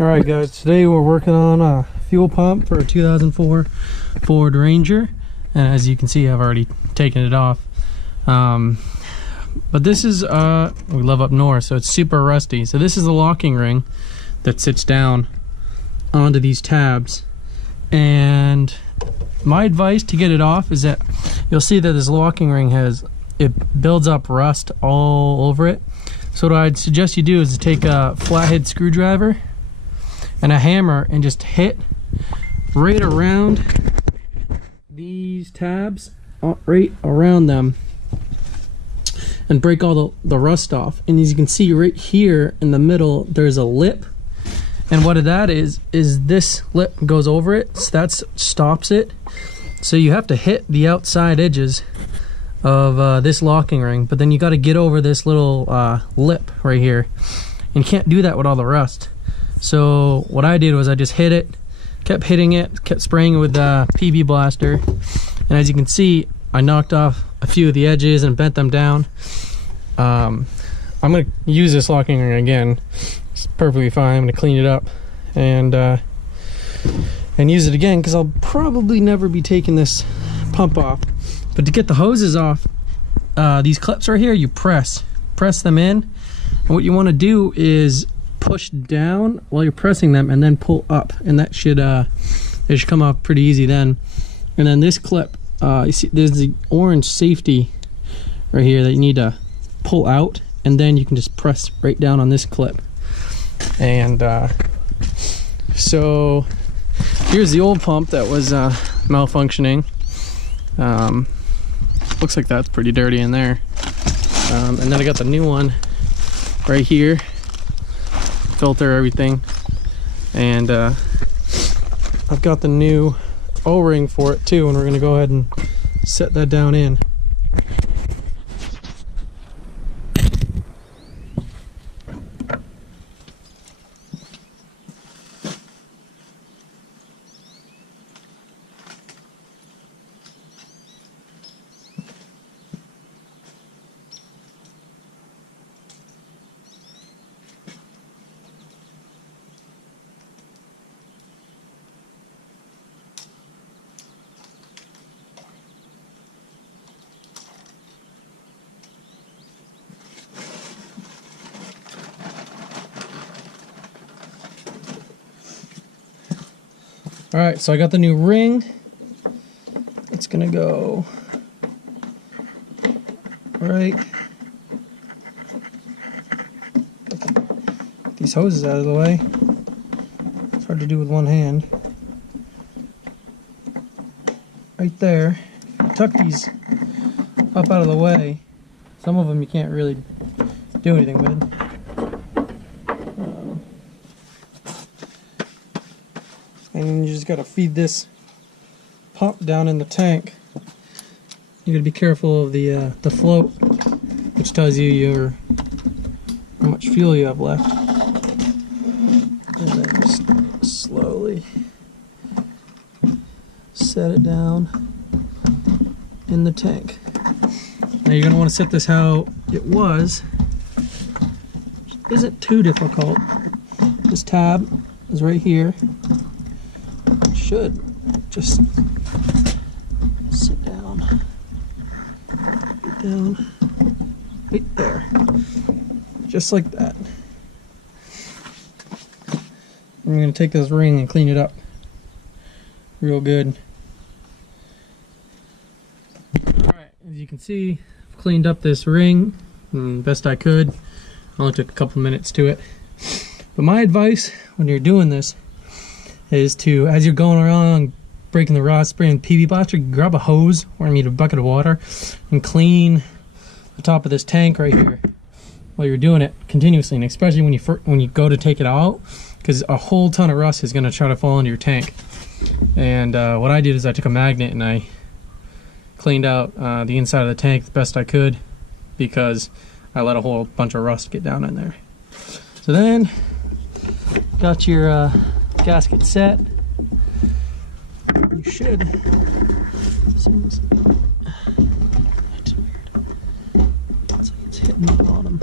Alright guys, today we're working on a fuel pump for a 2004 Ford Ranger, and as you can see I've already taken it off. But this is, we live up north, so it's super rusty. So this is the locking ring that sits down onto these tabs, and my advice to get it off is that you'll see that this locking ring it builds up rust all over it. So what I'd suggest you do is to take a flathead screwdriver and a hammer and just hit right around these tabs, right around them, and break all the rust off. And as you can see right here in the middle, there's a lip, and what that is this lip goes over it, so that stops it. So you have to hit the outside edges of this locking ring, but then you got to get over this little lip right here, and you can't do that with all the rust. So what I did was I just hit it, kept hitting it, kept spraying it with PB Blaster, and as you can see I knocked off a few of the edges and bent them down. I'm going to use this locking ring again. It's perfectly fine. I'm going to clean it up and use it again, because I'll probably never be taking this pump off. But to get the hoses off, these clips right here, you press them in, and what you want to do is push down while you're pressing them and then pull up, and that should it should come off pretty easy then. And then this clip, you see there's the orange safety right here that you need to pull out, and then you can just press right down on this clip. And so here's the old pump that was malfunctioning. Looks like that's pretty dirty in there. And then I got the new one right here, filter everything, and I've got the new O-ring for it too, and we're gonna go ahead and set that down in. Alright, so I got the new ring. It's gonna go right. Get these hoses out of the way. It's hard to do with one hand. Right there. Tuck these up out of the way. Some of them you can't really do anything with. And you just got to feed this pump down in the tank. You got to be careful of the float, which tells you how much fuel you have left. And then just slowly set it down in the tank. Now you're going to want to set this how it was. It isn't too difficult. This tab is right here. Should just sit down right there, just like that. I'm going to take this ring and clean it up real good. Alright, as you can see, I've cleaned up this ring best I could. Only took a couple minutes to it. But my advice when you're doing this is to, as you're going around breaking the rust, spraying PB Blaster, grab a hose or you need a bucket of water and clean the top of this tank right here while you're doing it continuously, and especially when you go to take it out, because a whole ton of rust is going to try to fall into your tank. And what I did is I took a magnet and I cleaned out the inside of the tank the best I could, because I let a whole bunch of rust get down in there. So then got your gasket set. You should. Seems that's weird. It's like it's hitting the bottom.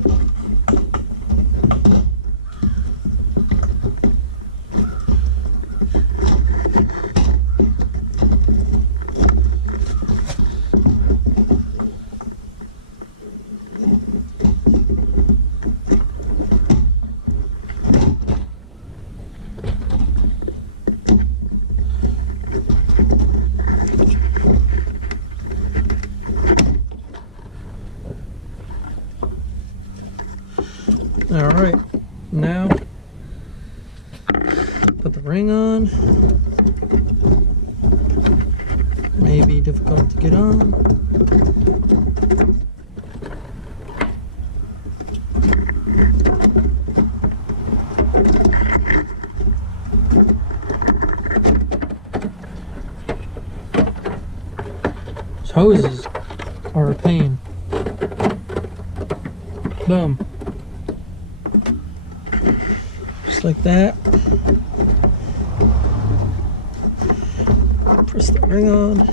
Put the ring on. May be difficult to get on. These hoses are a pain. Boom. Just like that. Press the ring on.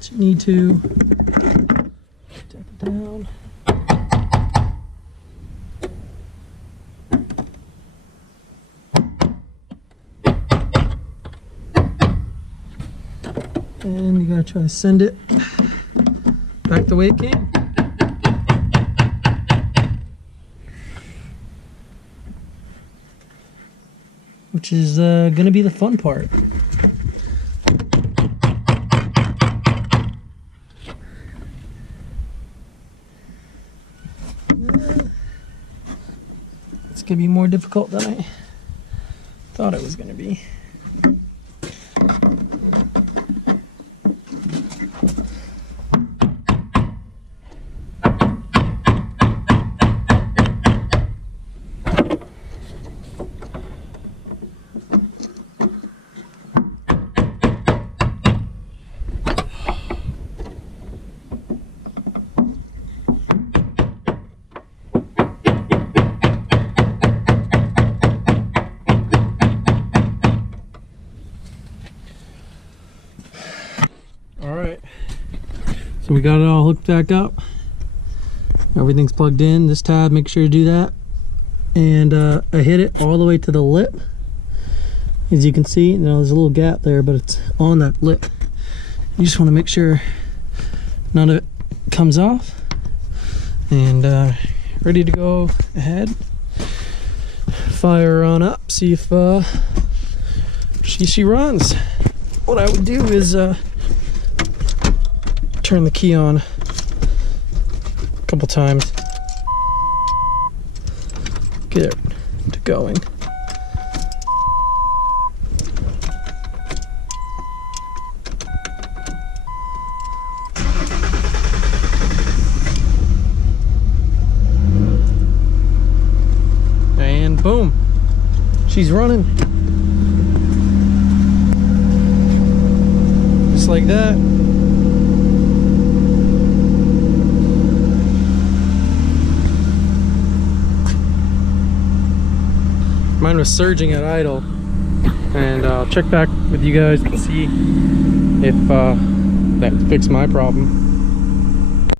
So you need to tap it down. And you gotta try to send it back the way it came. Which is gonna be the fun part. It's gonna be more difficult than I thought it was gonna be. Alright, so we got it all hooked back up. Everything's plugged in. This tab, make sure to do that. And I hit it all the way to the lip. As you can see, you know, there's a little gap there, but it's on that lip. You just want to make sure none of it comes off. And ready to go ahead. Fire her on up, see if she runs. What I would do is turn the key on a couple times, get it to going. And boom, she's running. Just like that. Mine was surging at idle, and I'll check back with you guys to see if that fixed my problem.